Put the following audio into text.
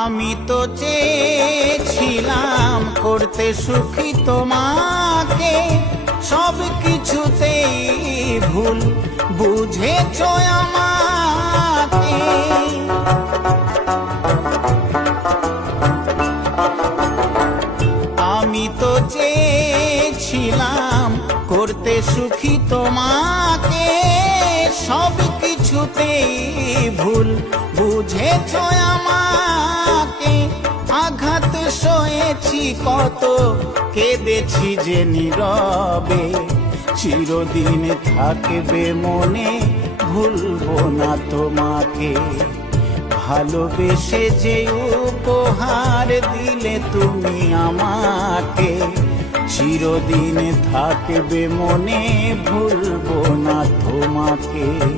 আমি তো চেয়েছিলাম করতে সুখী তোমাকে। সব কিছুতেই ভুল বুঝেছ আমাকে। আমি তো চেয়েছিলাম করতে সুখী তোমাকে। সব কিছুতেই ভুল বুঝেছ আমাকে? আঘাত সয়েছি কত? কেঁদেছি যে নীরবে। চিরদিন থাকবে মনে, ভুলবো না তোমাকে। ভালোবেসে যে উপহার দিলে তুমি আমাকে, চিরদিন থাকবে মনে, ভুলবো না তোমাকে।